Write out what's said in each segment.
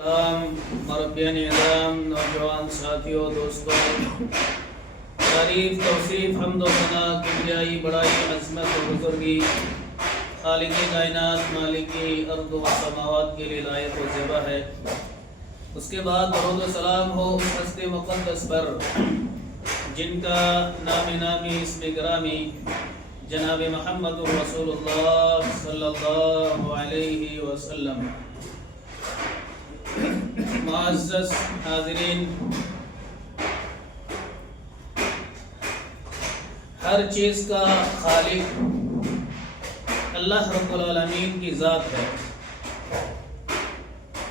مربیان اعظام، نوجوان ساتھیوں، دوستوں، تعریف، توصیف، حمد و ثنا، کبریائی، بڑائی، عظمت و بزرگی خالق کائنات، مالک ارض و سماوات کے لیے لائق و زیبا ہے۔ اس کے بعد درود و سلام ہو اس ہستی مقدس پر جن کا نام نامی اسم گرامی جناب محمد رسول اللہ صلی اللہ علیہ وسلم۔ معزز حاضرین، ہر چیز کا خالق اللہ رب العالمین کی ذات ہے،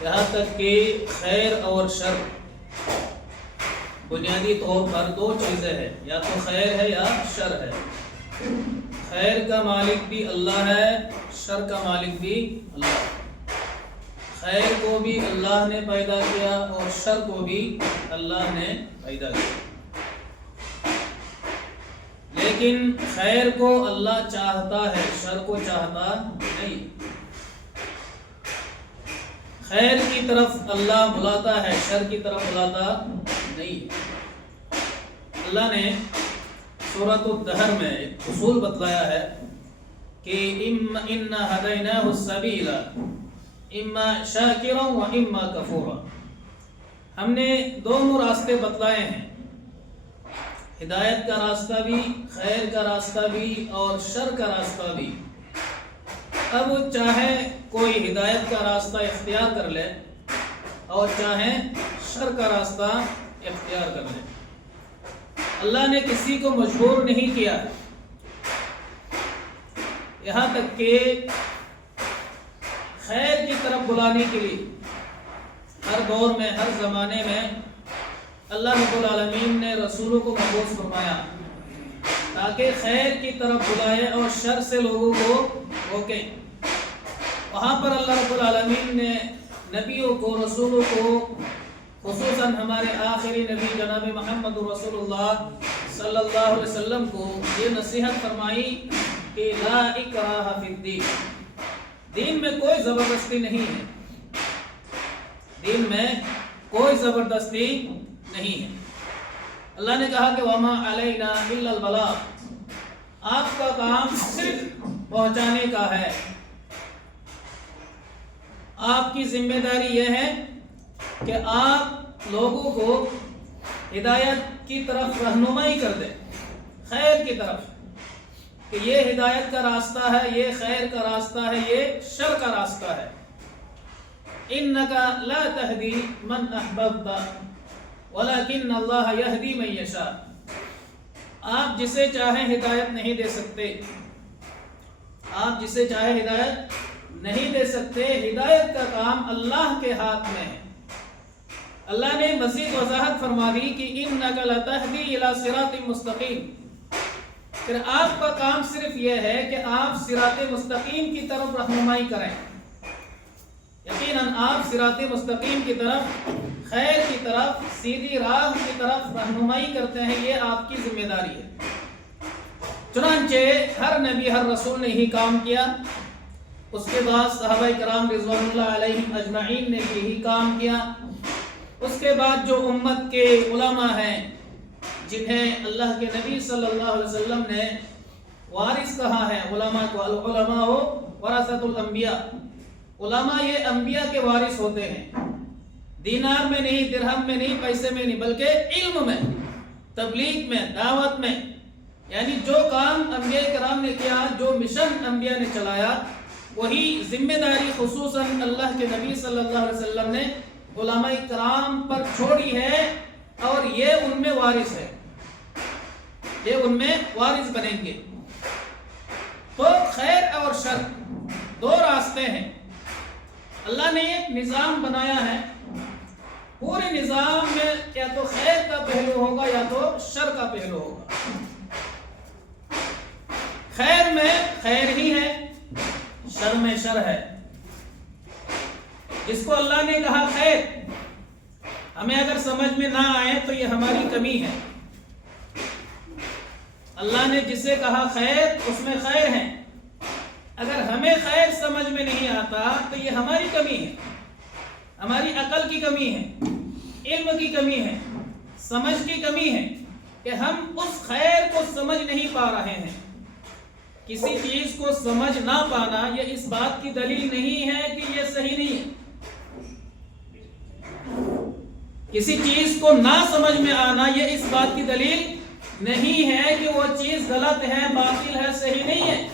یہاں تک کہ خیر اور شر بنیادی طور پر دو چیزیں ہیں، یا تو خیر ہے یا شر ہے۔ خیر کا مالک بھی اللہ ہے، شر کا مالک بھی اللہ ہے۔ خیر کو بھی اللہ نے پیدا کیا اور شر کو بھی اللہ نے پیدا کیا، لیکن خیر کو اللہ چاہتا ہے، شر کو چاہتا نہیں۔ خیر کی طرف اللہ بلاتا ہے، شر کی طرف بلاتا نہیں۔ اللہ نے سورۃ الدہر میں ایک اصول بتلایا ہے کہ اِنَّا هَدَيْنَاهُ السَّبِيلَ اما شاکرا و اما کفورا۔ ہم نے دونوں راستے بتلائے ہیں، ہدایت کا راستہ بھی، خیر کا راستہ بھی اور شر کا راستہ بھی۔ اب چاہے کوئی ہدایت کا راستہ اختیار کر لے اور چاہے شر کا راستہ اختیار کر لے، اللہ نے کسی کو مجبور نہیں کیا، یہاں تک کہ خیر کی طرف بلانے کے لیے ہر دور میں، ہر زمانے میں اللہ رب العالمین نے رسولوں کو مبعوث فرمایا تاکہ خیر کی طرف بلائے اور شر سے لوگوں کو روکے۔ وہاں پر اللہ رب العالمین نے نبیوں کو، رسولوں کو، خصوصاً ہمارے آخری نبی جناب محمد رسول اللہ صلی اللہ علیہ وسلم کو یہ نصیحت فرمائی کہ لا اکراہ فی الدین، دین میں کوئی زبردستی نہیں ہے، دین میں کوئی زبردستی نہیں ہے۔ اللہ نے کہا کہ وما علینا الا البلاغ، آپ کا کام صرف پہنچانے کا ہے، آپ کی ذمہ داری یہ ہے کہ آپ لوگوں کو ہدایت کی طرف رہنمائی کر دیں، خیر کی طرف، کہ یہ ہدایت کا راستہ ہے، یہ خیر کا راستہ ہے، یہ شر کا راستہ ہے۔ اِنَّكَ لَا تَهْدِي مَنْ أَحْبَبْتَ وَلَكِنَّ اللَّهَ يَهْدِي مَن يَشَاءُ، آپ جسے چاہیں ہدایت نہیں دے سکتے، آپ جسے چاہیں ہدایت نہیں دے سکتے، ہدایت کا کام اللہ کے ہاتھ میں ہے۔ اللہ نے مزید وضاحت فرما دی کہ اِنَّكَ لَتَهْدِي إِلَى صِرَاطٍ مُسْتَقِيمٍ، پھر آپ کا کام صرف یہ ہے کہ آپ صراط مستقیم کی طرف رہنمائی کریں۔ یقیناً آپ صراط مستقیم کی طرف، خیر کی طرف، سیدھی راہ کی طرف رہنمائی کرتے ہیں، یہ آپ کی ذمہ داری ہے۔ چنانچہ ہر نبی، ہر رسول نے یہی کام کیا، اس کے بعد صحابہ کرام رضوان اللہ علیہم اجمعین نے بھی یہی کام کیا، اس کے بعد جو امت کے علماء ہیں جنہیں اللہ کے نبی صلی اللہ علیہ وسلم نے وارث کہا ہے، علماء کو العلماء ورثۃ الانبیاء، علماء یہ انبیاء کے وارث ہوتے ہیں، دینار میں نہیں، درہم میں نہیں، پیسے میں نہیں، بلکہ علم میں، تبلیغ میں، دعوت میں، یعنی جو کام انبیاء کرام نے کیا، جو مشن انبیاء نے چلایا، وہی ذمہ داری خصوصاً اللہ کے نبی صلی اللہ علیہ وسلم نے علماء کرام پر چھوڑی ہے، اور یہ ان میں وارث ہے، یہ ان میں وارث بنیں گے۔ تو خیر اور شر دو راستے ہیں، اللہ نے ایک نظام بنایا ہے، پورے نظام میں یا تو خیر کا پہلو ہوگا یا تو شر کا پہلو ہوگا۔ خیر میں خیر ہی ہے، شر میں شر ہے۔ جس کو اللہ نے کہا خیر، ہمیں اگر سمجھ میں نہ آئے تو یہ ہماری کمی ہے۔ اللہ نے جسے کہا خیر، اس میں خیر ہے، اگر ہمیں خیر سمجھ میں نہیں آتا تو یہ ہماری کمی ہے۔ ہماری عقل کی کمی ہے، علم کی کمی ہے، سمجھ کی کمی ہے کہ ہم اس خیر کو سمجھ نہیں پا رہے ہیں۔ کسی چیز کو سمجھ نہ پانا یہ اس بات کی دلیل نہیں ہے کہ یہ صحیح نہیں ہے۔ کسی چیز کو نہ سمجھ میں آنا یہ اس بات کی دلیل نہیں ہے کہ وہ چیز غلط ہے، باطل ہے، صحیح نہیں ہے۔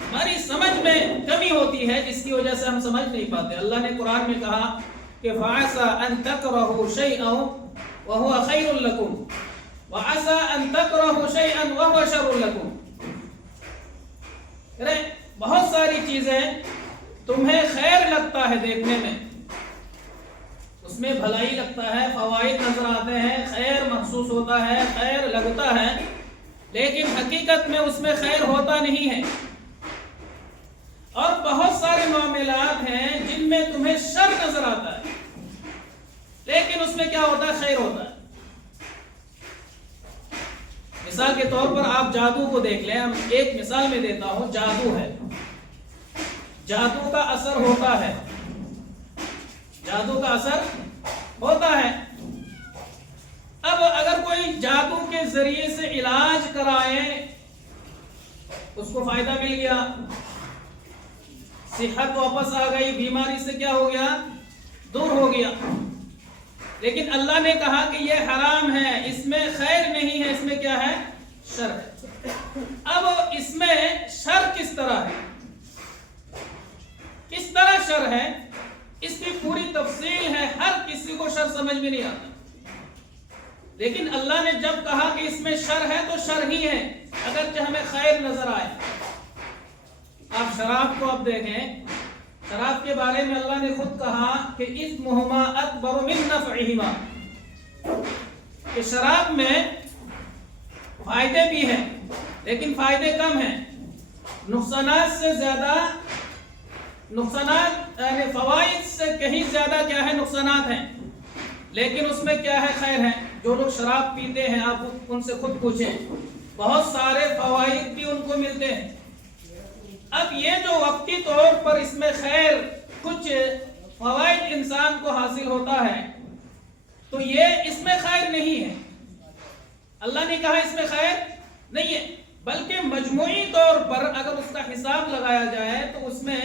ہماری سمجھ میں کمی ہوتی ہے جس کی وجہ سے ہم سمجھ نہیں پاتے۔ اللہ نے قرآن میں کہا کہ فَعَسَىٰ أَن تَكْرَهُوا شَيْئًا وَهُوَ خَيْرٌ لَكُمْ وَعَسَىٰ أَن تَكْرَهُوا شَيْئًا وَهُوَ شَرٌ لَكُمْ۔ بہت ساری چیزیں تمہیں خیر لگتا ہے دیکھنے میں، اس میں بھلائی لگتا ہے، فوائد نظر آتے ہیں، خیر محسوس ہوتا ہے، خیر لگتا ہے، لیکن حقیقت میں اس میں خیر ہوتا نہیں ہے۔ اور بہت سارے معاملات ہیں جن میں تمہیں شر نظر آتا ہے، لیکن اس میں کیا ہوتا ہے؟ خیر ہوتا ہے۔ مثال کے طور پر آپ جادو کو دیکھ لیں، ایک مثال میں دیتا ہوں، جادو ہے، جادو کا اثر ہوتا ہے، جادو کا اثر ہوتا ہے۔ اب اگر کوئی جادو کے ذریعے سے علاج کرائے، اس کو فائدہ مل گیا، صحت واپس آ گئی، بیماری سے کیا ہو گیا؟ دور ہو گیا، لیکن اللہ نے کہا کہ یہ حرام ہے، اس میں خیر نہیں ہے، اس میں کیا ہے؟ شر ہے۔ اب اس میں شر کس طرح ہے؟ کس طرح شر ہے؟ اس کی پوری تفصیل ہے، ہر کسی کو شر سمجھ میں نہیں آتا، لیکن اللہ نے جب کہا کہ اس میں شر ہے تو شر ہی ہے، اگرچہ ہمیں خیر نظر آئے۔ آپ شراب کو اب دیکھیں، شراب کے بارے میں اللہ نے خود کہا کہ اثمہما اکبر من نفعہما، کہ شراب میں فائدے بھی ہیں لیکن فائدے کم ہیں، نقصانات سے زیادہ، نقصانات یعنی فوائد سے کہیں زیادہ کیا ہے؟ نقصانات ہیں، لیکن اس میں کیا ہے؟ خیر ہے۔ جو لوگ شراب پیتے ہیں آپ ان سے خود پوچھیں، بہت سارے فوائد بھی ان کو ملتے ہیں۔ اب یہ جو وقتی طور پر اس میں خیر، کچھ فوائد انسان کو حاصل ہوتا ہے، تو یہ اس میں خیر نہیں ہے۔ اللہ نے کہا اس میں خیر نہیں ہے، بلکہ مجموعی طور پر اگر اس کا حساب لگایا جائے تو اس میں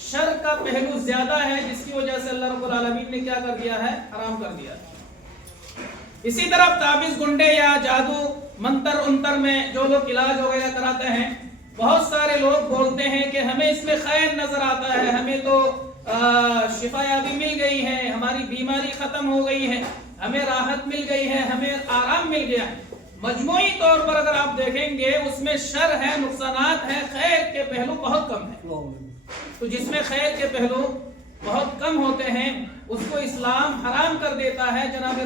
شر کا پہلو زیادہ ہے، جس کی وجہ سے اللہ رب العالمین نے کیا کر دیا ہے؟ حرام کر دیا ہے۔ اسی طرح تعویذ گنڈے یا جادو منتر انتر میں جو لوگ علاج وغیرہ کراتے ہیں، بہت سارے لوگ بولتے ہیں کہ ہمیں اس میں خیر نظر آتا ہے، ہمیں تو شفا یابی مل گئی ہے، ہماری بیماری ختم ہو گئی ہے، ہمیں راحت مل گئی ہے، ہمیں آرام مل گیا ہے۔ مجموعی طور پر اگر آپ دیکھیں گے اس میں شر ہے، نقصانات ہیں، خیر کے پہلو بہت کم ہیں۔ تو جس میں خیر کے پہلو بہت کم ہوتے ہیں اس کو اسلام حرام کر دیتا ہے۔ جناب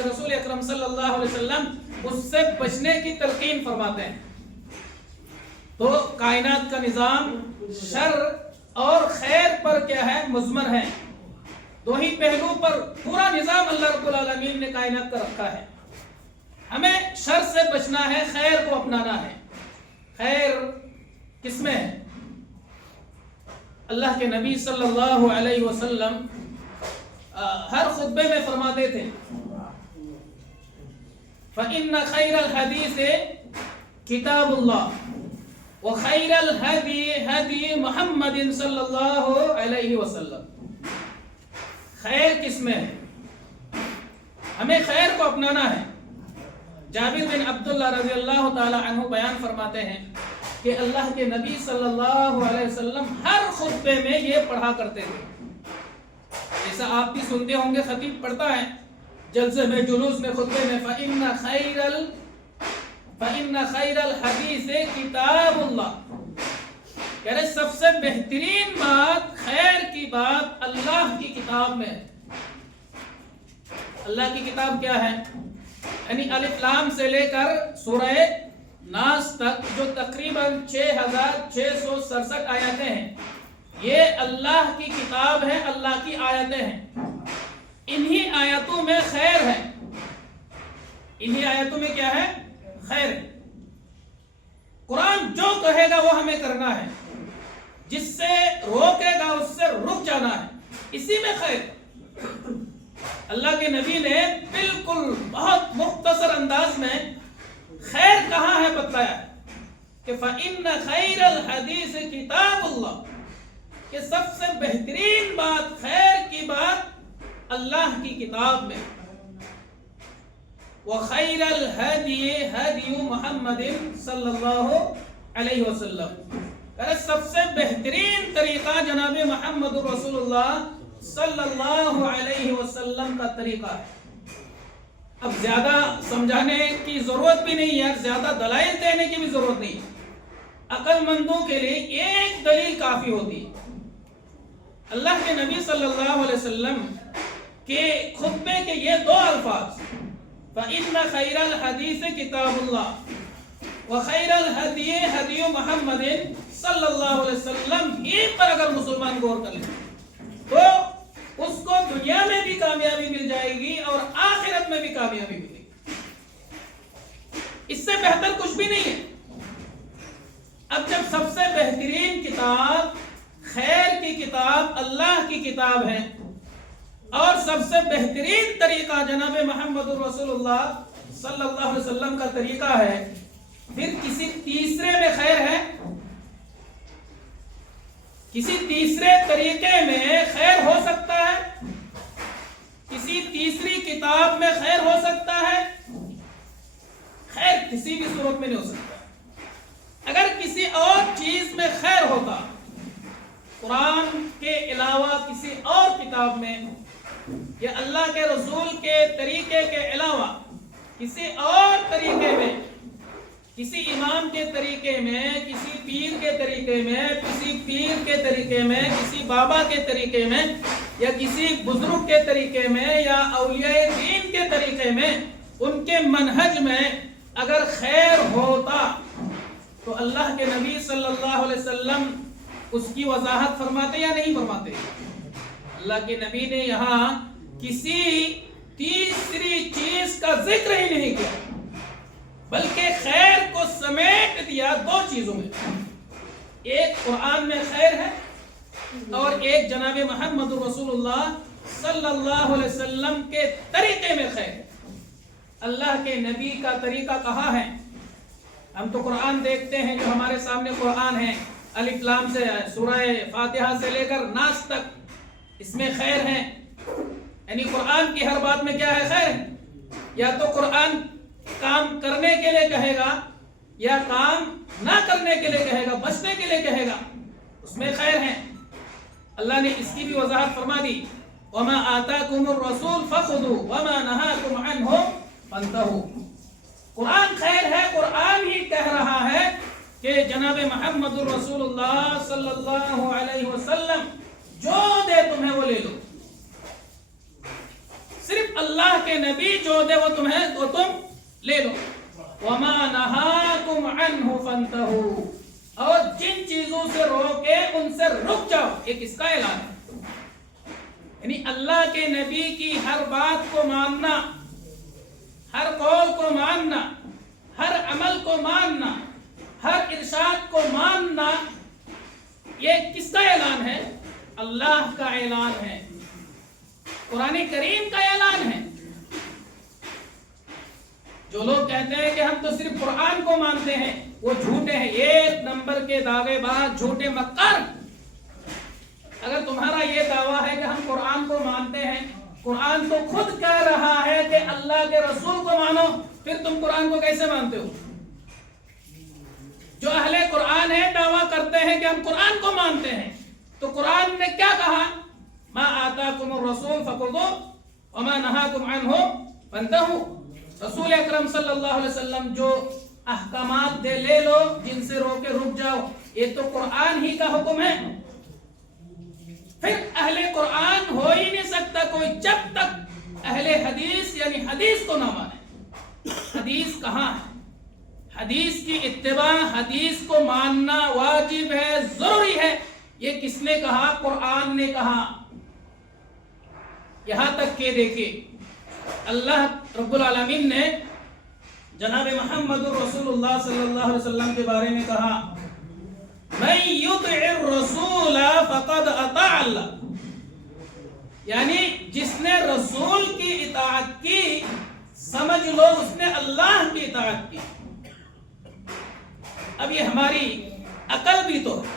رسول اکرم صلی اللہ علیہ وسلم اس سے بچنے کی تلقین فرماتے ہیں۔ تو کائنات کا نظام شر اور خیر پر کیا ہے؟ مضمر ہے، دو ہی پہلو پر پورا نظام اللہ رب العالمین نے کائنات کا رکھا ہے۔ ہمیں شر سے بچنا ہے، خیر کو اپنانا ہے۔ خیر کس میں ہے؟ اللہ کے نبی صلی اللہ علیہ وسلم ہر خطبے میں فرماتے تھے فَإِنَّ خَيْرَ الْحَدِيثِ كِتَابُ اللَّهِ وَخَيْرَ الْهَدِي هَدِي مُحَمَّدٍ صلی اللہ علیہ وسلم۔ خیر کس میں ہے؟ ہمیں خیر کو اپنانا ہے۔ جابر بن عبداللہ رضی اللہ تعالی عنہ بیان فرماتے ہیں کہ اللہ کے نبی صلی اللہ علیہ وسلم ہر خطبے میں یہ پڑھا کرتے تھے، جیسا آپ بھی سنتے ہوں گے خطیب پڑھتا ہے جلسے میں، جلوس میں، خطبے میں، فَإِنَّ خَيْرَ الْحَدِيثِ كِتَابُ اللَّهِ، یعنی سب سے بہترین بات، خیر کی بات اللہ کی کتاب میں ہے۔ اللہ کی کتاب کیا ہے؟ یعنی الف لام سے لے کر سورہ ناس تک جو تقریباً 6667 آیتیں ہیں، یہ اللہ کی کتاب ہے، اللہ کی آیتیں ہیں۔ انہی آیتوں میں خیر ہے، انہی آیتوں میں کیا ہے؟ خیر ہے۔ قرآن جو کہے گا وہ ہمیں کرنا ہے، جس سے روکے گا اس سے رک جانا ہے، اسی میں خیر۔ اللہ کے نبی نے بالکل بہت مختصر انداز میں خیر کہاں ہے بتلایا ہے کہ فَإِنَّ خَيْرَ الْحَدِيثِ كِتَابُ اللَّهِ، کہ سب سے بہترین بات، خیر کی بات اللہ کی کتاب میں، وَخَيْرَ الْهَدِيِ هَدِيُ مُحَمَّدٍ صلی اللہ علیہ وسلم، سب سے بہترین طریقہ جناب محمد رسول اللہ صلی اللہ علیہ وسلم کا طریقہ ہے۔ اب زیادہ سمجھانے کی ضرورت بھی نہیں ہے، زیادہ دلائل دینے کی بھی ضرورت نہیں ہے، عقل مندوں کے لیے ایک دلیل کافی ہوتی ہے۔ اللہ کے نبی صلی اللہ علیہ وسلم کے خطبے کے یہ دو الفاظ، فَإِنَّ خَيْرَ الْحَدِيثِ كِتَابُ اللَّهِ وَخَيْرَ الْهَدِيِ هَدِيُ مُحَمَّدٍ صلی اللہ علیہ وسلم ہی پر اگر مسلمان غور کر لیں تو اس کو دنیا میں بھی کامیابی مل جائے گی اور آخرت میں بھی کامیابی ملے گی، اس سے بہتر کچھ بھی نہیں ہے۔ اب جب سب سے بہترین کتاب، خیر کی کتاب اللہ کی کتاب ہے اور سب سے بہترین طریقہ جناب محمد رسول اللہ صلی اللہ علیہ وسلم کا طریقہ ہے، پھر کسی تیسرے میں خیر ہے؟ کسی تیسرے طریقے میں خیر ہو سکتا ہے؟ کسی تیسری کتاب میں خیر ہو سکتا ہے؟ خیر کسی بھی صورت میں نہیں ہو سکتا۔ اگر کسی اور چیز میں خیر ہوتا، قرآن کے علاوہ کسی اور کتاب میں یا اللہ کے رسول کے طریقے کے علاوہ کسی اور طریقے میں، کسی امام کے طریقے میں، کسی پیر کے طریقے میں، کسی پیر کے طریقے میں، کسی بابا کے طریقے میں یا کسی بزرگ کے طریقے میں یا اولیاء دین کے طریقے میں، ان کے منہج میں اگر خیر ہوتا تو اللہ کے نبی صلی اللہ علیہ وسلم اس کی وضاحت فرماتے یا نہیں فرماتے؟ اللہ کے نبی نے یہاں کسی تیسری چیز کا ذکر ہی نہیں کیا، بلکہ خیر کو سمیٹ دیا دو چیزوں میں، ایک قرآن میں خیر ہے اور ایک جناب محمد رسول اللہ صلی اللہ علیہ وسلم کے طریقے میں خیر ہے۔ اللہ کے نبی کا طریقہ کہاں ہے؟ ہم تو قرآن دیکھتے ہیں، جو ہمارے سامنے قرآن ہے، الف لام سے سورہ فاتحہ سے لے کر ناس تک، اس میں خیر ہے، یعنی قرآن کی ہر بات میں کیا ہے؟ خیر ہے۔ یا تو قرآن کام کرنے کے لیے کہے گا یا کام نہ کرنے کے لیے کہے گا، بچنے کے لیے کہے گا، اس میں خیر ہے۔ اللہ نے اس کی بھی وضاحت فرما دی، وَمَا آتَاكُمُ الرَّسُولُ فَخُذُوهُ وَمَا نَهَاكُمْ عَنْهُ فَانْتَهُوا۔ قرآن خیر ہے، قرآن ہی کہہ رہا ہے کہ جناب محمد رسول اللہ صلی اللہ علیہ وسلم جو دے تمہیں وہ لے لو، صرف اللہ کے نبی جو دے وہ تمہیں وہ تم لے لو، وَمَا نَهَاكُمْ عَنْهُ فَانْتَهُوا، اور جن چیزوں سے روکے ان سے رک جاؤ۔ ایک اس کا اعلان ہے، یعنی اللہ کے نبی کی ہر بات کو ماننا، ہر قول کو ماننا، ہر عمل کو ماننا، ہر ارشاد کو ماننا، یہ کس کا اعلان ہے؟ اللہ کا اعلان ہے، قرآن کریم کا اعلان ہے۔ جو لوگ کہتے ہیں کہ ہم تو صرف قرآن کو مانتے ہیں، وہ جھوٹے ہیں، ایک نمبر کے دعوے باز، جھوٹے مکار۔ اگر تمہارا یہ دعویٰ ہے کہ ہم قرآن کو مانتے ہیں، قرآن تو خود کہہ رہا ہے کہ اللہ کے رسول کو مانو، پھر تم قرآن کو کیسے مانتے ہو؟ جو اہل قرآن ہے دعویٰ کرتے ہیں کہ ہم قرآن کو مانتے ہیں، تو قرآن نے کیا کہا؟ ما آتاکم الرسول فخذوہ وما نہاکم عنہ فانتہوا۔ رسول اکرم صلی اللہ علیہ وسلم جو احکامات دے لے لو، جن سے روکے رک جاؤ، یہ تو قرآن ہی کا حکم ہے۔ پھر اہل قرآن ہو ہی نہیں سکتا کوئی جب تک اہل حدیث یعنی حدیث کو نہ مانے۔ حدیث کہاں ہے؟ حدیث کی اتباع، حدیث کو ماننا واجب ہے، ضروری ہے۔ یہ کس نے کہا؟ قرآن نے کہا۔ یہاں تک کہ دیکھیے اللہ رب العالمین نے جناب محمد رسول اللہ صلی اللہ علیہ وسلم کے بارے میں کہا من یطع الرسول فقد اطاع اللہ، یعنی جس نے رسول کی اطاعت کی سمجھ لو اس نے اللہ کی اطاعت کی۔ اب یہ ہماری عقل بھی تو ہے،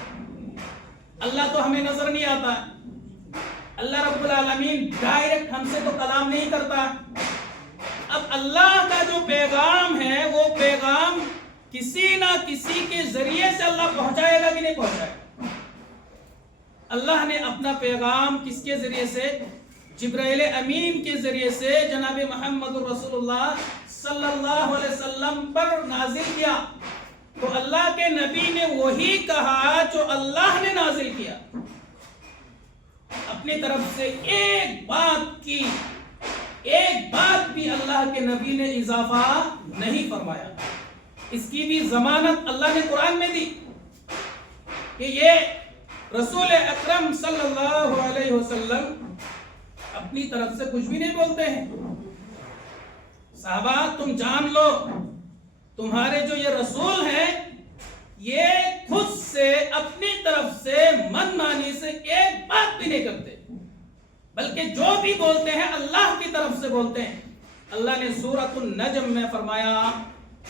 اللہ تو ہمیں نظر نہیں آتا، اللہ رب العالمین ڈائریکٹ ہم سے تو کلام نہیں کرتا۔ اب اللہ کا جو پیغام ہے وہ پیغام کسی نہ کسی کے ذریعے سے اللہ پہنچائے گا کہ نہیں پہنچائے گا؟ اللہ نے اپنا پیغام کس کے ذریعے سے؟ جبرائیل امین کے ذریعے سے جناب محمد رسول اللہ صلی اللہ علیہ وسلم پر نازل کیا۔ تو اللہ کے نبی نے وہی کہا جو اللہ نے نازل کیا، اپنی طرف سے ایک بات بھی اللہ کے نبی نے اضافہ نہیں فرمایا۔ اس کی بھی ضمانت اللہ نے قرآن میں دی کہ یہ رسول اکرم صلی اللہ علیہ وسلم اپنی طرف سے کچھ بھی نہیں بولتے ہیں۔ صحابہ تم جان لو تمہارے جو یہ رسول ہیں یہ خود سے اپنی طرف سے من مانی سے ایک بات بھی نہیں کرتے، بلکہ جو بھی بولتے ہیں اللہ کی طرف سے بولتے ہیں۔ اللہ نے سورۃ النجم میں فرمایا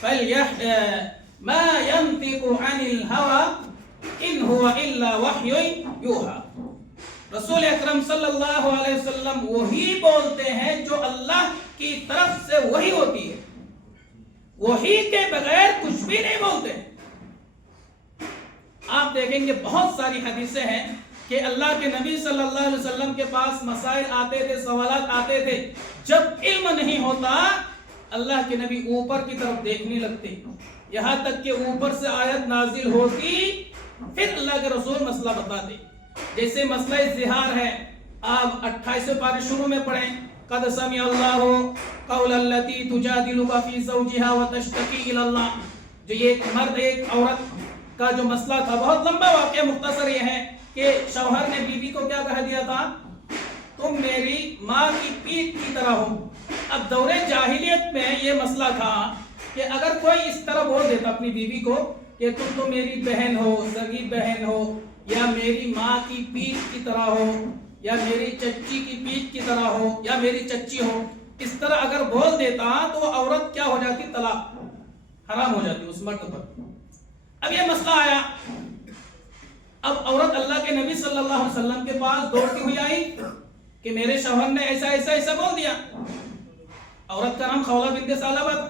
مَا يَنطِقُ عَنِ الْهَوَىٰ إِنْ هُوَ إِلَّا وَحْيٌ يُوحَىٰ۔ رسول اکرم صلی اللہ علیہ وسلم وہی بولتے ہیں جو اللہ کی طرف سے وحی ہوتی ہے، وحی کے بغیر کچھ بھی نہیں بولتے۔ آپ دیکھیں گے بہت ساری حدیثیں ہیں کہ اللہ کے نبی صلی اللہ علیہ وسلم کے پاس مسائل آتے تھے، سوالات آتے تھے، جب علم نہیں ہوتا اللہ کے نبی اوپر کی طرف دیکھنے لگتے، یہاں تک کہ اوپر سے آیت نازل ہوتی پھر اللہ کے رسول مسئلہ بتاتے۔ جیسے مسئلہ زہار ہے، آپ 28ویں پارے شروع میں پڑھیں، قد سمع اللہ قول التی تجادلک فی زوجها وتشتکی الی اللہ۔ جو یہ ایک مرد ایک عورت کا جو مسئلہ تھا، بہت لمبا واقعہ، مختصر یہ ہے کہ شوہر نے بیوی کو کیا کہہ دیا تھا؟ تم میری ماں کی پیٹھ کی طرح ہو۔ اب دور جاہلیت میں یہ مسئلہ تھا کہ اگر کوئی اس طرح بول دیتا اپنی بیوی کو کہ تم تو میری بہن ہو، سگی بہن ہو، یا میری ماں کی پیٹھ کی طرح ہو، یا میری چچی کی پیٹھ کی طرح ہو، یا میری چچی ہو، اس طرح اگر بول دیتا تو عورت کیا ہو جاتی؟ طلاق، حرام ہو جاتی اس مرد پر۔ اب یہ مسئلہ آیا، اب عورت اللہ کے نبی صلی اللہ علیہ وسلم کے پاس دوڑتی ہوئی آئی کہ میرے شوہر نے ایسا ایسا ایسا بول دیا۔ عورت کا نام خولہ بنت ثعلبہ تھا،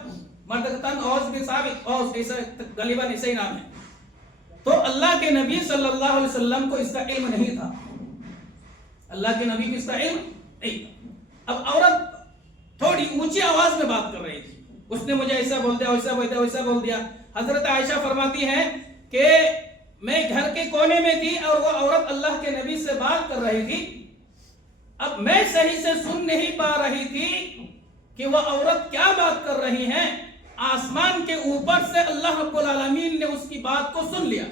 مرد کا نام اوس بن ثابت، اوس ایسا غالباً ایسا ہی نام ہے۔ تو اللہ کے نبی صلی اللہ علیہ وسلم کو اس کا علم نہیں تھا، اللہ کے نبی کو اس کا علم نہیں تھا۔ اب عورت تھوڑی اونچی آواز میں بات کر رہی تھی، اس نے مجھے ایسا بول دیا، ویسا بول دیا، ویسا بول دیا۔ حضرت عائشہ فرماتی ہیں کہ میں گھر کے کونے میں تھی اور وہ عورت اللہ کے نبی سے بات کر رہی تھی، اب میں صحیح سے سن نہیں پا رہی تھی کہ وہ عورت کیا بات کر رہی ہیں۔ آسمان کے اوپر سے اللہ رب العالمین نے اس کی بات کو سن لیا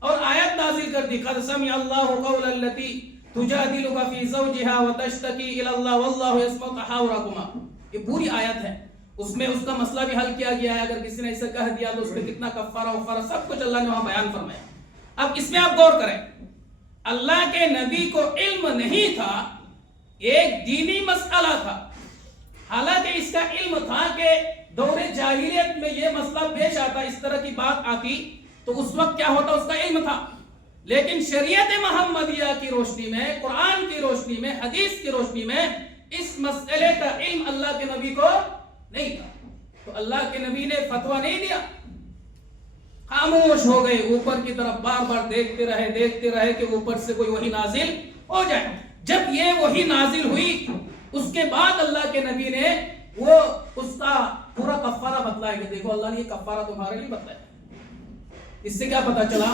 اور آیت نازل کر دی، قد سمع اللہ قول التی تجادلک فی زوجها وتشتکی الی اللہ واللہ یسمع تحاورکما۔ یہ پوری آیت ہے، اس میں اس کا مسئلہ بھی حل کیا گیا ہے، اگر کسی نے ایسا کہہ دیا تو اس پہ کتنا کفارہ وفارہ سب کچھ اللہ نے وہاں بیان فرمایا۔ اب اس میں آپ غور کریں، اللہ کے نبی کو علم نہیں تھا، ایک دینی مسئلہ تھا، حالانکہ اس کا علم تھا کہ دور جاہلیت میں یہ مسئلہ پیش آتا، اس طرح کی بات آتی تو اس وقت کیا ہوتا، اس کا علم تھا۔ لیکن شریعت محمدیہ کی روشنی میں، قرآن کی روشنی میں، حدیث کی روشنی میں اس مسئلے کا علم اللہ کے نبی کو نہیں تھا، تو اللہ کے نبی نے فتویٰ نہیں دیا، خاموش ہو گئے، اوپر کی طرف بار بار دیکھتے رہے کہ اوپر سے کوئی وحی نازل ہو جائے۔ جب یہ وحی نازل ہوئی اس کے بعد اللہ کے نبی نے وہ اس کا پورا کفارہ بتلایا کہ دیکھو اللہ نے یہ کفارہ تمہارے لیے بتلایا۔ اس سے کیا پتا چلا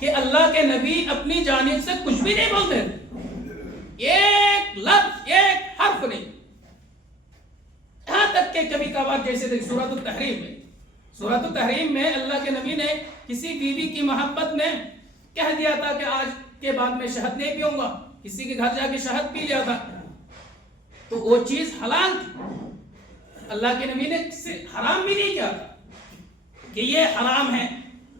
کہ اللہ کے نبی اپنی جانب سے کچھ بھی نہیں بولتے، ایک لفظ ایک حرف نہیں، یہاں تک کہ کبھی کبھار جیسے سورۃ التحریم میں اللہ کے نبی نے کسی بیوی کی محبت میں کہہ دیا تھا کہ آج کے بعد میں شہد نہیں پیوں گا، کسی کے گھر جا کے شہد پی لیا تھا تو وہ چیز حلال تھی، اللہ کے نبی نے حرام بھی نہیں کیا تھا کہ یہ حرام ہے،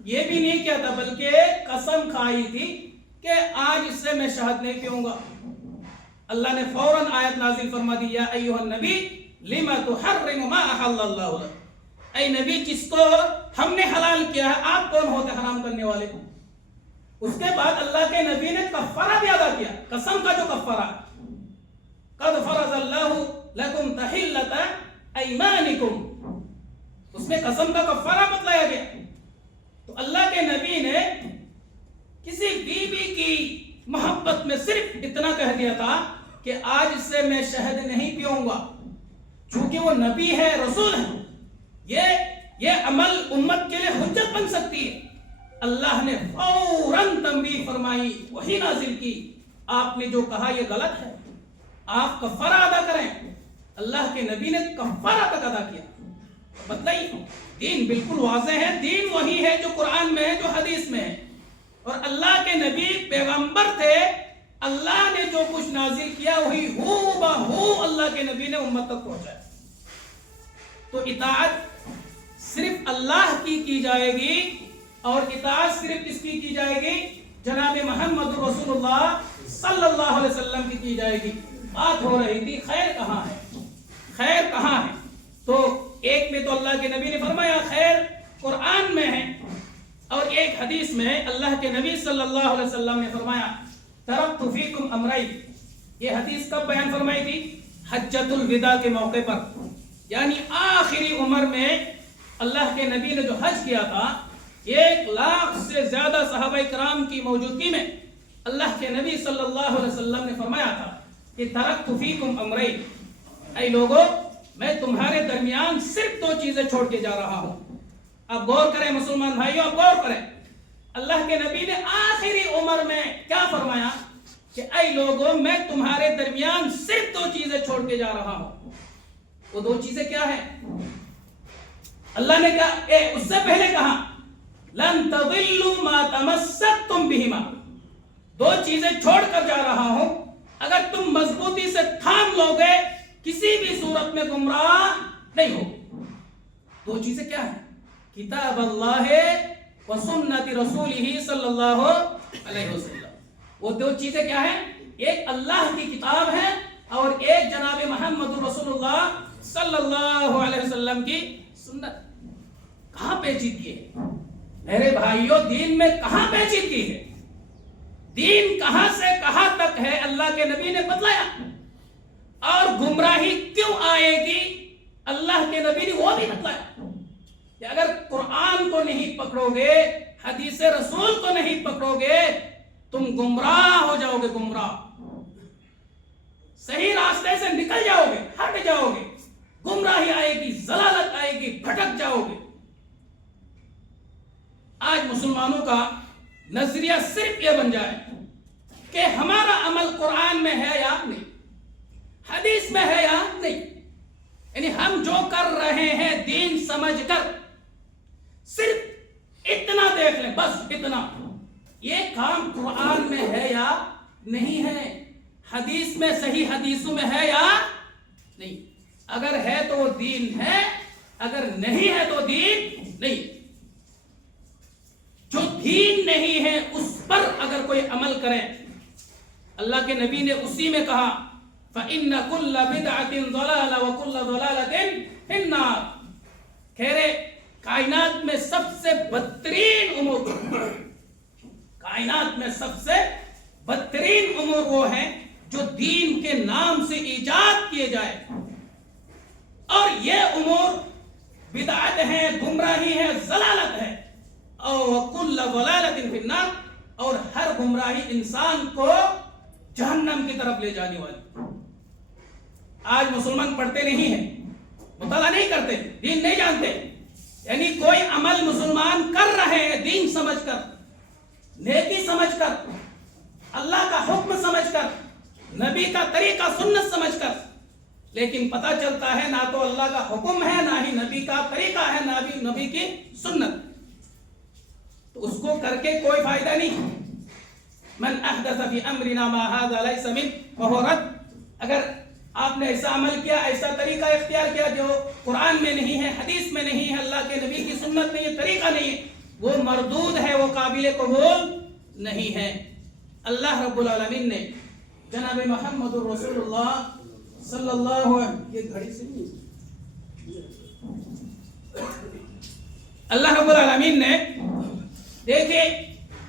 یہ بھی نہیں کیا تھا بلکہ قسم کھائی تھی کہ آج اس سے میں شہد نہیں پیوں گا. اللہ نے فوراً آیت نازل فرما دی یا ایھا النبی لما تحرم ما احل اللہ لک. اے نبی جس کو ہم نے حلال کیا ہے آپ کون ہوتے حرام کرنے والے؟ اس کے بعد اللہ کے نبی نے کفارہ بھی ادا کیا. قسم کا جو کفارہ قد فرض اللہ لکم تحلۃ ایمانکم، اس میں قسم کا کفارہ بتلایا گیا. تو اللہ کے نبی نے کسی بیوی کی محبت میں صرف اتنا کہہ دیا تھا کہ آج سے میں شہد نہیں پیوں گا. چونکہ وہ نبی ہے، رسول ہے، یہ عمل امت کے لیے حجت بن سکتی ہے. اللہ نے فوراً تنبیہ فرمائی، وحی نازل کی، آپ نے جو کہا یہ غلط ہے، آپ کفارہ ادا کریں. اللہ کے نبی نے کفارہ تک ادا کیا. بتائیے دین بالکل واضح ہے. دین وہی ہے جو قرآن میں ہے، جو حدیث میں ہے. اور اللہ کے نبی پیغمبر تھے، اللہ نے جو کچھ نازل کیا وہی ہو بہو اللہ کے نبی نے امت تک پہنچایا. تو اطاعت صرف اللہ کی جائے گی، اور اطاعت صرف کس کی جائے گی؟ جناب محمد رسول اللہ صلی اللہ علیہ وسلم کی جائے گی. بات ہو رہی تھی خیر کہاں ہے، خیر کہاں ہے؟ تو ایک میں تو اللہ کے نبی نے فرمایا خیر قرآن میں ہے، اور ایک حدیث میں اللہ کے نبی صلی اللہ علیہ وسلم نے فرمایا ترکت فیکم امرین. یہ حدیث کب بیان فرمائی تھی؟ حجۃ الوداع کے موقع پر، یعنی آخری عمر میں اللہ کے نبی نے جو حج کیا تھا، 1,00,000 سے زیادہ صحابہ کرام کی موجودگی میں اللہ کے نبی صلی اللہ علیہ وسلم نے فرمایا تھا کہ ترکت فیکم امرین، اے لوگوں میں تمہارے درمیان صرف 2 چیزیں چھوڑ کے جا رہا ہوں. اب غور کریں مسلمان بھائیوں، اب غور کریں. اللہ کے نبی نے آخری عمر میں کیا فرمایا کہ اے لوگوں میں تمہارے درمیان صرف 2 چیزیں چھوڑ کے جا رہا ہوں. وہ 2 چیزیں کیا ہیں؟ اللہ نے کہا اس سے پہلے کہا لن تضلوا ما تمسکتم بہما. 2 چیزیں چھوڑ کر جا رہا ہوں، اگر تم مضبوطی سے تھام لو گے کسی بھی صورت میں گمراہ نہیں ہو. 2 چیزیں کیا ہیں؟ کتاب اللہ و سنت رسولہ صلی اللہ علیہ وسلم. وہ 2 چیزیں کیا ہیں؟ ایک اللہ کی کتاب ہے، اور ایک جناب محمد رسول اللہ صلی اللہ علیہ وسلم کی سنت. کہاں پیچیدگی ہے میرے بھائیوں؟ دین میں کہاں پیچیدگی ہے؟ دین کہاں سے کہاں تک ہے اللہ کے نبی نے بتلایا. اور گمراہی کیوں آئے گی اللہ کے نبی نے وہ بھی بتلایا کہ اگر قرآن کو نہیں پکڑو گے، حدیث رسول کو نہیں پکڑو گے، تم گمراہ ہو جاؤ گے. گمراہ صحیح راستے سے نکل جاؤ گے، ہٹ جاؤ گے، گمراہی آئے گی، ضلالت آئے گی، بھٹک جاؤ گے. آج مسلمانوں کا نظریہ صرف یہ بن جائے کہ ہمارا عمل قرآن میں ہے یا نہیں، حدیث میں ہے یا نہیں. یعنی ہم جو کر رہے ہیں دین سمجھ کر صرف اتنا دیکھ لیں، بس اتنا. یہ کام قرآن میں ہے یا نہیں ہے، حدیث میں، صحیح حدیثوں میں ہے یا نہیں. اگر ہے تو وہ دین ہے، اگر نہیں ہے تو دین نہیں. جو دین نہیں ہے اس پر اگر کوئی عمل کرے، اللہ کے نبی نے اسی میں کہا فَإِنَّ كُلَّ بِدْعَةٍ ضَلَالَةٍ وَكُلَّ ضَلَالَةٍ فِي النَّارِ. خیرے کائنات میں سب سے بدترین امور، کائنات میں سب سے بدترین امور وہ ہیں جو دین کے نام سے ایجاد کیے جائے، اور یہ امور بدعت ہے، گمراہی ہے، ضلالت ہے. اور وَكُلَّ ضَلَالَةٍ فِي النَّارِ، اور ہر گمراہی انسان کو جہنم کی طرف لے جانے والی. آج مسلمان پڑھتے نہیں ہیں، مطالعہ نہیں کرتے، دین نہیں جانتے. یعنی کوئی عمل مسلمان کر رہے ہیں دین سمجھ کر، نیکی سمجھ کر، اللہ کا حکم سمجھ کر، نبی کا طریقہ سنت سمجھ کر، لیکن پتہ چلتا ہے نہ تو اللہ کا حکم ہے، نہ ہی نبی کا طریقہ ہے، نہ بھی نبی کی سنت. تو اس کو کر کے کوئی فائدہ نہیں. من احدث فی امرنا ما ھذا لیس منہ فہو رد. اگر آپ نے ایسا عمل کیا، ایسا طریقہ اختیار کیا جو قرآن میں نہیں ہے، حدیث میں نہیں ہے، اللہ کے نبی کی سنت میں یہ طریقہ نہیں ہے، وہ مردود ہے، وہ قابل قبول نہیں ہے۔ اللہ رب العالمین نے جناب محمد رسول اللہ صلی اللہ علیہ، یہ گھڑی سے اللہ رب العالمین نے دیکھیں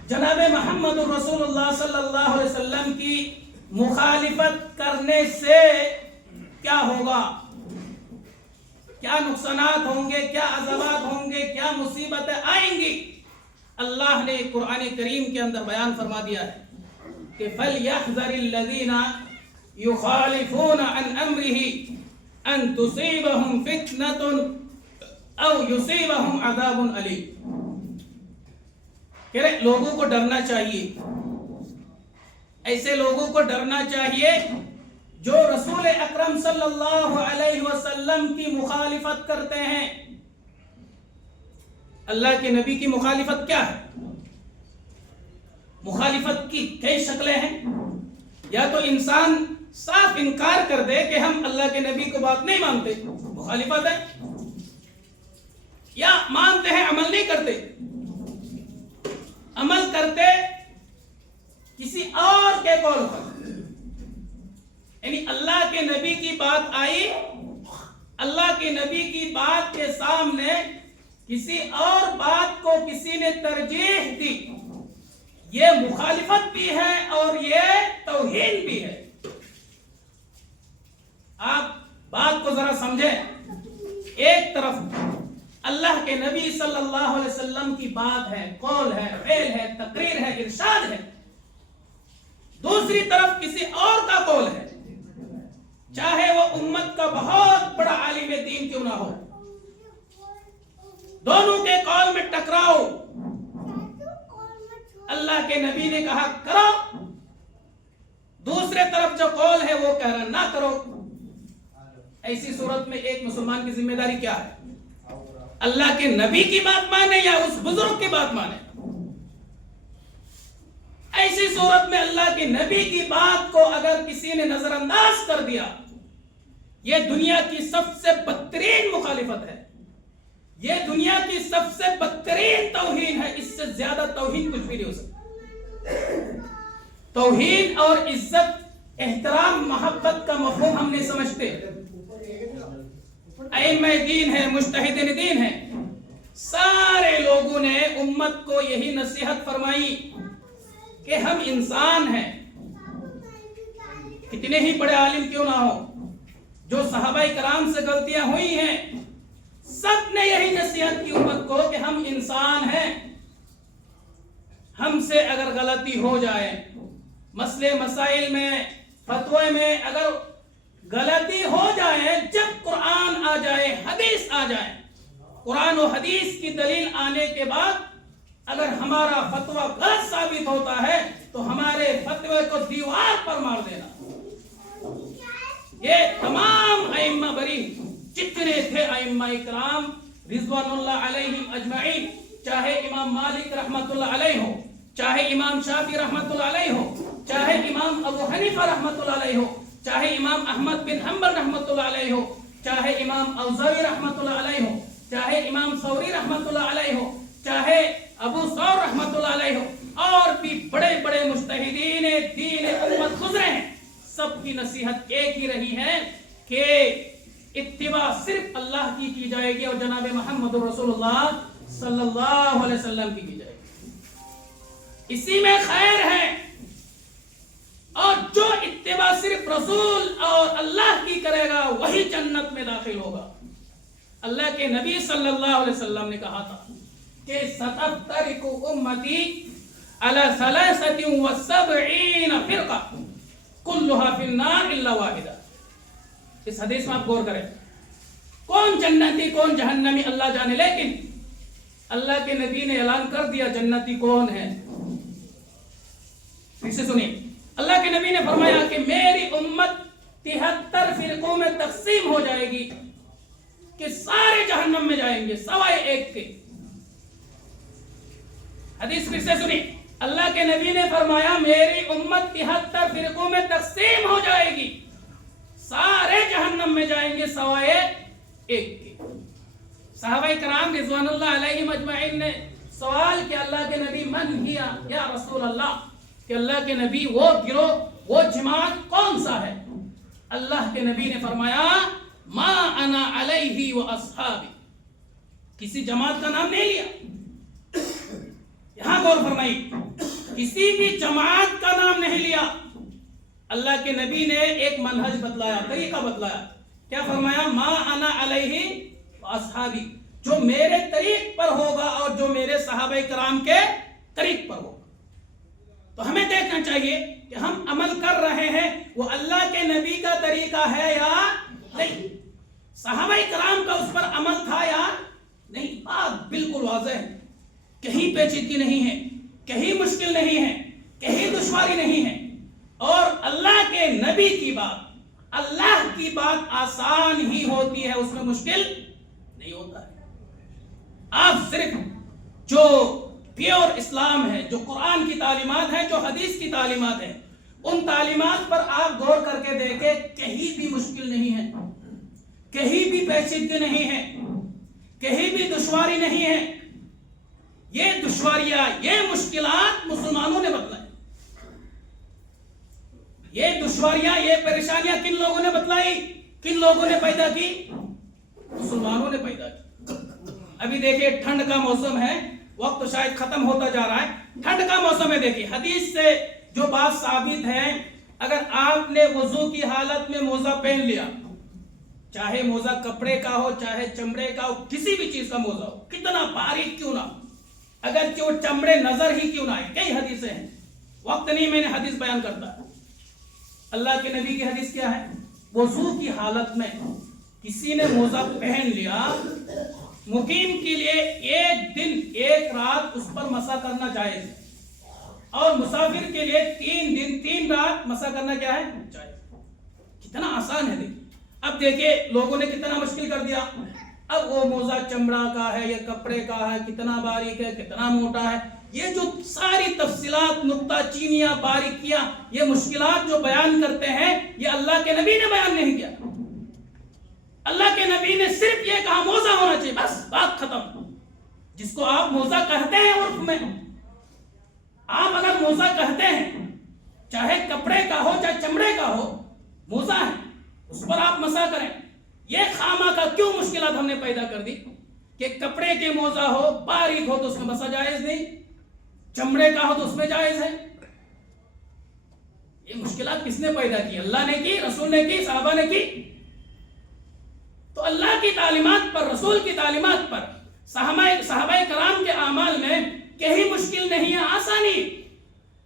جناب محمد رسول اللہ صلی اللہ علیہ وسلم کی مخالفت کرنے سے کیا ہوگا، کیا نقصانات ہوں گے، کیا عذابات ہوں گے، کیا مصیبتیں آئیں گی، اللہ نے قرآن کریم کے اندر بیان فرما دیا ہے کہ فَلْيَحْذَرِ الَّذِينَ يُخَالِفُونَ عَنْ أَمْرِهِ أَن تُصِيبَهُمْ فِتْنَةٌ أَوْ يُصِيبَهُمْ عَذَابٌ أَلِيمٌ۔ کہہ رہے لوگوں کو ڈرنا چاہیے، ایسے لوگوں کو ڈرنا چاہیے جو رسول اکرم صلی اللہ علیہ وسلم کی مخالفت کرتے ہیں۔ اللہ کے نبی کی مخالفت کیا ہے؟ مخالفت کی کئی شکلیں ہیں۔ یا تو انسان صاف انکار کر دے کہ ہم اللہ کے نبی کو بات نہیں مانتے، مخالفت ہے، یا مانتے ہیں عمل نہیں کرتے، عمل کرتے کسی اور کے قول پر، یعنی اللہ کے نبی کی بات آئی، اللہ کے نبی کی بات کے سامنے کسی اور بات کو کسی نے ترجیح دی، یہ مخالفت بھی ہے اور یہ توہین بھی ہے۔ آپ بات کو ذرا سمجھیں، ایک طرف اللہ کے نبی صلی اللہ علیہ وسلم کی بات ہے، قول ہے، فعل ہے، تقریر ہے، ارشاد ہے، دوسری طرف کسی اور کا قول ہے، چاہے وہ امت کا بہت بڑا عالم دین کیوں نہ ہو، دونوں کے قول میں ٹکراؤ، اللہ کے نبی نے کہا کرو، دوسرے طرف جو قول ہے وہ کہہ رہا نہ کرو، ایسی صورت میں ایک مسلمان کی ذمہ داری کیا ہے؟ اللہ کے نبی کی بات مانے یا اس بزرگ کی بات مانے؟ ایسی صورت میں اللہ کے نبی کی بات کو اگر کسی نے نظر انداز کر دیا، یہ دنیا کی سب سے بدترین مخالفت ہے، یہ دنیا کی سب سے بدترین توہین ہے، اس سے زیادہ توہین کچھ بھی نہیں ہو سکتا۔ توہین اور عزت، احترام، محبت کا مفہوم ہم نہیں سمجھتے۔ ائمہ دین ہے، مجتہدین دین ہے، سارے لوگوں نے امت کو یہی نصیحت فرمائی کہ ہم انسان ہیں، کتنے ہی بڑے عالم کیوں نہ ہو، جو صحابہ کرام سے غلطیاں ہوئی ہیں، سب نے یہی نصیحت کی امت کو کہ ہم انسان ہیں، ہم سے اگر غلطی ہو جائے، مسئلے مسائل میں، فتوے میں اگر غلطی ہو جائے، جب قرآن آ جائے، حدیث آ جائے، قرآن و حدیث کی دلیل آنے کے بعد اگر ہمارا فتویٰ غلط ثابت ہوتا ہے تو ہمارے فتوے کو دیوار پر مار دینا۔ یہ تمام ائمہ بری جتنے تھے ائمہ اکرام رضوان اللہ علیہم اجمعین، چاہے امام مالک رحمت اللہ علیہ ہو، چاہے امام شافعی رحمت اللہ علیہ ہو، چاہے امام ابو حنیفہ رحمت اللہ علیہ ہو، چاہے امام احمد بن حنبل رحمت اللہ علیہ ہو، چاہے امام اوزاعی رحمت اللہ علیہ ہو، چاہے امام ثوری رحمت اللہ علیہ ہو، چاہے ابو ثور رحمت اللہ علیہ ہو، اور بھی بڑے بڑے مجتہدین دین امت گزرے ہیں، سب کی نصیحت ایک ہی رہی ہے کہ اتباع صرف اللہ کی جائے گی اور جناب محمد رسول اللہ صلی اللہ علیہ وسلم کی جائے گی، اسی میں خیر ہے، اور جو اتباع صرف رسول اور اللہ کی کرے گا وہی جنت میں داخل ہوگا۔ اللہ کے نبی صلی اللہ علیہ وسلم نے کہا تھا کہ ستفترق امتی علی 73 فرقہ کلھا فی النار الا واحدہ۔ اس حدیث میں آپ غور کریں، کون جنتی کون جہنمی اللہ جانے، لیکن اللہ کے نبی نے اعلان کر دیا جنتی کون ہے۔ پھر سے سنیے، اللہ کے نبی نے فرمایا کہ میری امت 73 فرقوں میں تقسیم ہو جائے گی کہ سارے جہنم میں جائیں گے سوائے ایک کے۔ حدیث پھر سے سنی، اللہ کے نبی نے فرمایا میری امت 73 فرقوں میں تقسیم ہو جائے گی، سارے جہنم میں جائیں گے سوائے ایک کے۔ صحابہ کرام رضوان اللہ علیہم اجمعین نے سوال کہ اللہ کے نبی من ہی یا رسول اللہ، کہ اللہ کے نبی وہ گروہ وہ جماعت کون سا ہے؟ اللہ کے نبی نے فرمایا ما انا علیہ و اصحابی، کسی جماعت کا نام نہیں لیا، یہاں غور فرمائی، کسی بھی جماعت کا نام نہیں لیا. اللہ کے نبی نے ایک منہج بتلایا، طریقہ بتلایا. کیا فرمایا؟ ما انا علیہ و اصحابی، جو میرے طریق پر ہوگا اور جو میرے صحابہ کرام کے طریق پر ہوگا. تو ہمیں دیکھنا چاہیے کہ ہم عمل کر رہے ہیں وہ اللہ کے نبی کا طریقہ ہے یا نہیں، صحابہ کرام کا اس پر عمل تھا یا نہیں. بات بالکل واضح ہے، کہیں پیچیدگی نہیں ہے، کہیں مشکل نہیں ہے، کہیں دشواری نہیں ہے. اور اللہ کے نبی کی بات، اللہ کی بات آسان ہی ہوتی ہے، اس میں مشکل نہیں ہوتا ہے. آپ صرف جو پیور اسلام ہے، جو قرآن کی تعلیمات ہیں، جو حدیث کی تعلیمات ہیں، ان تعلیمات پر آپ غور کر کے دیکھیں، کہیں بھی مشکل نہیں ہے، کہیں بھی پیچیدگی نہیں ہے، کہیں بھی دشواری نہیں ہے. یہ دشواریاں، یہ مشکلات مسلمانوں نے بتلائی. یہ دشواریاں، یہ پریشانیاں کن لوگوں نے بتلائی، کن لوگوں نے پیدا کی؟ مسلمانوں نے پیدا کی. ابھی دیکھیں ٹھنڈ کا موسم ہے، وقت شاید ختم ہوتا جا رہا ہے. ٹھنڈ کا موسم ہے، دیکھیں حدیث سے جو بات ثابت ہے، اگر آپ نے وضو کی حالت میں موزہ پہن لیا، چاہے موزہ کپڑے کا ہو، چاہے چمڑے کا ہو، کسی بھی چیز کا موزہ ہو، کتنا باریک کیوں نہ، اگر کہ وہ چمڑے نظر ہی کیوں نہ آئے. کئی حدیثیں ہیں، وقت نہیں میں نے حدیث بیان کرتا. اللہ کے نبی کی حدیث کیا ہے؟ وضو کی حالت میں کسی نے موزہ پہن لیا، مقیم کے لیے ایک دن ایک رات اس پر مسح کرنا جائز ہے، اور مسافر کے لیے 3 دن 3 رات مسح کرنا کیا ہے؟ جائز. کتنا آسان ہے. دیکھیں اب دیکھیں لوگوں نے کتنا مشکل کر دیا. اب وہ موزہ چمڑا کا ہے یا کپڑے کا ہے، کتنا باریک ہے، کتنا موٹا ہے، یہ جو ساری تفصیلات، نقطہ چینیاں، باریکیاں، یہ مشکلات جو بیان کرتے ہیں، یہ اللہ کے نبی نے بیان نہیں کیا. اللہ کے نبی نے صرف یہ کہا موزہ ہونا چاہیے، بس بات ختم. جس کو آپ موزہ کہتے ہیں عرف میں، آپ اگر موزہ کہتے ہیں، چاہے کپڑے کا ہو چاہے چمڑے کا ہو، موزہ ہے، اس پر آپ مسح کریں. یہ خامہ کا کیوں مشکلات ہم نے پیدا کر دی کہ کپڑے کے موزہ ہو، باریک ہو تو اس میں مسح جائز نہیں، چمڑے کا ہو تو اس میں جائز ہے. یہ مشکلات کس نے پیدا کی؟ اللہ نے کی، رسول نے کی، صحابہ نے کی. تو اللہ کی تعلیمات پر، رسول کی تعلیمات پر، صحابہ کرام کے اعمال میں کہیں مشکل نہیں ہے، آسانی.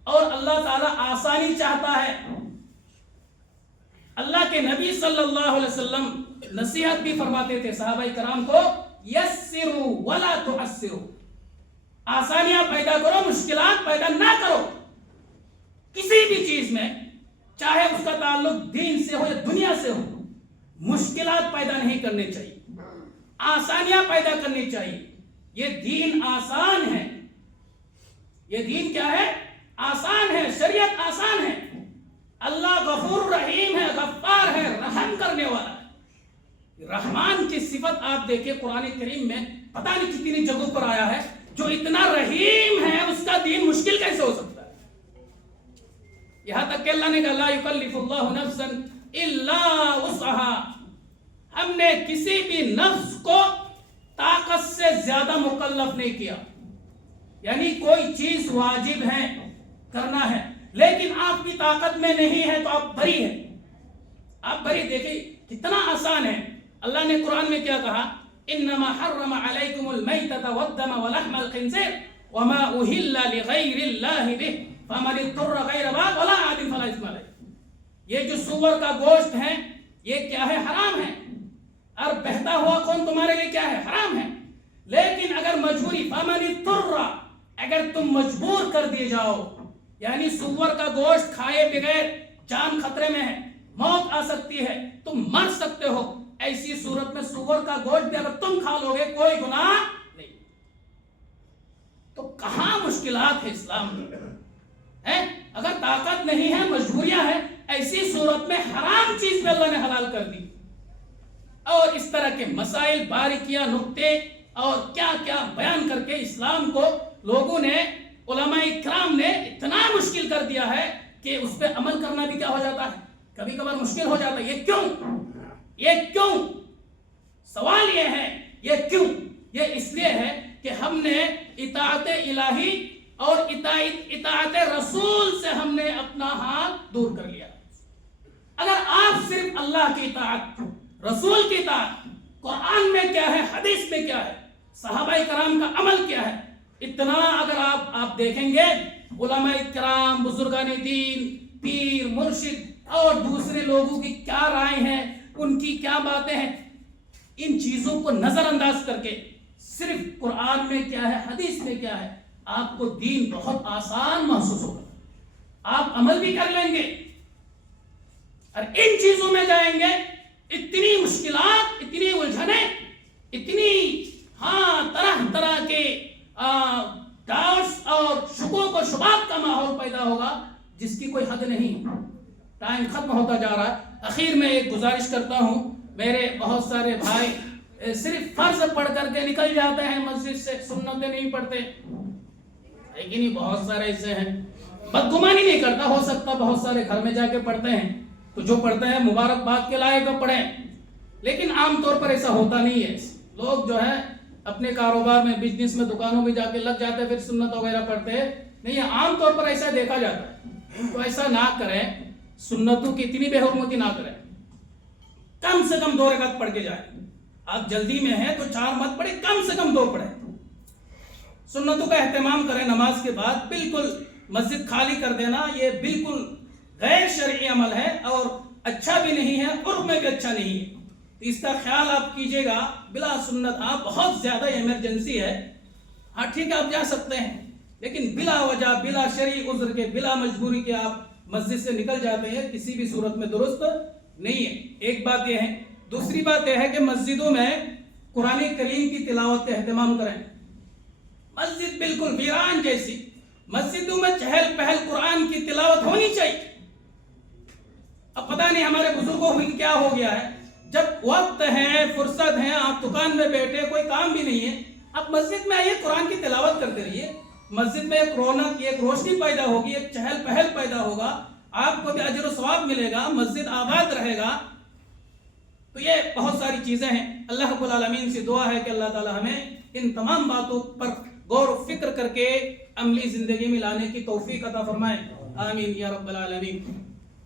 اور اللہ تعالیٰ آسانی چاہتا ہے. اللہ کے نبی صلی اللہ علیہ وسلم نصیحت بھی فرماتے تھے صحابہ کرام کو، یسروا ولا تعسروا، آسانیاں پیدا کرو، مشکلات پیدا نہ کرو. کسی بھی چیز میں، چاہے اس کا تعلق دین سے ہو یا دنیا سے ہو، مشکلات پیدا نہیں کرنی چاہیے، آسانیاں پیدا کرنی چاہیے. یہ دین آسان ہے. یہ دین کیا ہے؟ آسان ہے. شریعت آسان ہے. اللہ غفور رحیم ہے، غفار ہے، رحم کرنے والا ہے. رحمان کی صفت آپ دیکھیں قرآن کریم میں پتہ نہیں کتنی جگہوں پر آیا ہے. جو اتنا رحیم ہے اس کا دین مشکل کیسے ہو سکتا ہے؟ یہاں تک کہ اللہ نے کہا لا یکلف اللہ نفسا الا وسعها، ہم نے کسی بھی نفس کو طاقت سے زیادہ مکلف نہیں کیا. یعنی کوئی چیز واجب ہے، کرنا ہے، لیکن آپ کی طاقت میں نہیں ہے تو آپ بری ہیں. آپ بری. دیکھیں کتنا آسان ہے. اللہ نے قرآن میں کیا کہا؟ انما حرم علیکم المیتۃ والدم ولحم الخنزیر وما اہل لغیر اللہ بہ فمن اضطر غیر باغ ولا عاد فلا اثم علیہ. یہ جو سور کا گوشت ہے یہ کیا ہے؟ حرام ہے. اور بہتا ہوا خون تمہارے لیے کیا ہے؟ حرام ہے. لیکن اگر مجبوری، فمن اضطر، اگر تم مجبور کر دیے جاؤ، یعنی سور کا گوشت کھائے بغیر جان خطرے میں ہے، موت آ سکتی ہے، تم مر سکتے ہو، ایسی صورت میں سور کا گوشت بھی اگر تم کھا لو گے کوئی گناہ نہیں. تو کہاں مشکلات ہے اسلام میں؟ اگر طاقت نہیں ہے، مجبوریاں ہیں، ایسی صورت میں حرام چیز پہ اللہ نے حلال کر دی. اور اس طرح کے مسائل، باریکیاں، نقطے اور کیا کیا بیان کر کے اسلام کو لوگوں نے، علماء اکرام نے اتنا مشکل کر دیا ہے کہ اس پہ عمل کرنا بھی کیا ہو جاتا ہے، کبھی کبھار مشکل ہو جاتا ہے۔ یہ کیوں؟ سوال یہ ہے یہ کیوں؟ یہ اس لیے ہے کہ ہم نے اطاعت الہی اور اطاعت رسول سے ہم نے اپنا ہاتھ دور کر لیا۔ اگر آپ صرف اللہ کی اطاعت، رسول کی اطاعت، قرآن میں کیا ہے، حدیث میں کیا ہے، صحابہ کرام کا عمل کیا ہے، اتنا اگر آپ دیکھیں گے، علماء کرام، بزرگان دین، پیر، مرشد اور دوسرے لوگوں کی کیا رائے ہیں، ان کی کیا باتیں ہیں، ان چیزوں کو نظر انداز کر کے صرف قرآن میں کیا ہے، حدیث میں کیا ہے، آپ کو دین بہت آسان محسوس ہوگا، آپ عمل بھی کر لیں گے۔ اور ان چیزوں میں جائیں گے، اتنی مشکلات، اتنی الجھنیں، اتنی طرح طرح کے ڈاؤٹس اور شکوک و شبہات کا ماحول پیدا ہوگا جس کی کوئی حد نہیں۔ ٹائم ختم ہوتا جا رہا ہے۔ اخیر میں ایک گزارش کرتا ہوں، میرے بہت سارے بھائی صرف فرض پڑھ کر کے نکل جاتے ہیں مسجد سے، سنتیں نہیں پڑھتے، لیکن یہ بہت سارے ایسے ہیں، بدگمانی نہیں کرتا، ہو سکتا بہت سارے گھر میں جا کے پڑھتے ہیں، تو جو پڑھتے ہیں مبارکباد کے لائق پڑھیں، لیکن عام طور پر ایسا ہوتا نہیں ہے۔ لوگ جو ہے اپنے کاروبار میں، بزنس میں، دکانوں میں جا کے لگ جاتے ہیں، پھر سنت وغیرہ پڑھتے ہیں، نہیں، عام طور پر ایسا دیکھا جاتا ہے۔ تو ایسا نہ کریں، سنتوں کی اتنی بے حرمتی نہ کریں، کم سے کم 2 رکعت پڑھ کے جائیں۔ آپ جلدی میں ہیں تو 4 مت پڑھیں، کم سے کم 2 پڑھیں۔ سنتوں کا اہتمام کریں۔ نماز کے بعد بالکل مسجد خالی کر دینا یہ بالکل غیر شرعی عمل ہے اور اچھا بھی نہیں ہے، عرف میں بھی اچھا نہیں ہے، اس کا خیال آپ کیجئے گا۔ بلا سنت بہت زیادہ ایمرجنسی ہے، ٹھیک ہے آپ جا سکتے ہیں، لیکن بلا وجہ، بلا شرعی عذر کے، بلا مجبوری کے آپ مسجد سے نکل جاتے ہیں، کسی بھی صورت میں درست نہیں ہے۔ ایک بات یہ ہے۔ دوسری بات یہ ہے کہ مسجدوں میں قرآن کریم کی تلاوت کا اہتمام کریں۔ مسجد بالکل ویران جیسی، مسجدوں میں چہل پہل قرآن کی تلاوت ہونی چاہیے۔ اب پتہ نہیں ہمارے بزرگوں کو کیا ہو گیا ہے، جب وقت ہے، فرصت ہے، آپ دکان میں بیٹھے، کوئی کام بھی نہیں ہے، آپ مسجد میں آئیے، قرآن کی تلاوت کرتے رہیے۔ مسجد میں ایک رونق، ایک روشنی پیدا ہوگی، ایک چہل پہل پیدا ہوگا، آپ کو بھی اجر و ثواب ملے گا، مسجد آباد رہے گا۔ تو یہ بہت ساری چیزیں ہیں۔ اللہ رب العالمین سے دعا ہے کہ اللہ تعالی ہمیں ان تمام باتوں پر غور و فکر کر کے عملی زندگی میں لانے کی توفیق عطا فرمائے۔ آمین یا رب العالمین۔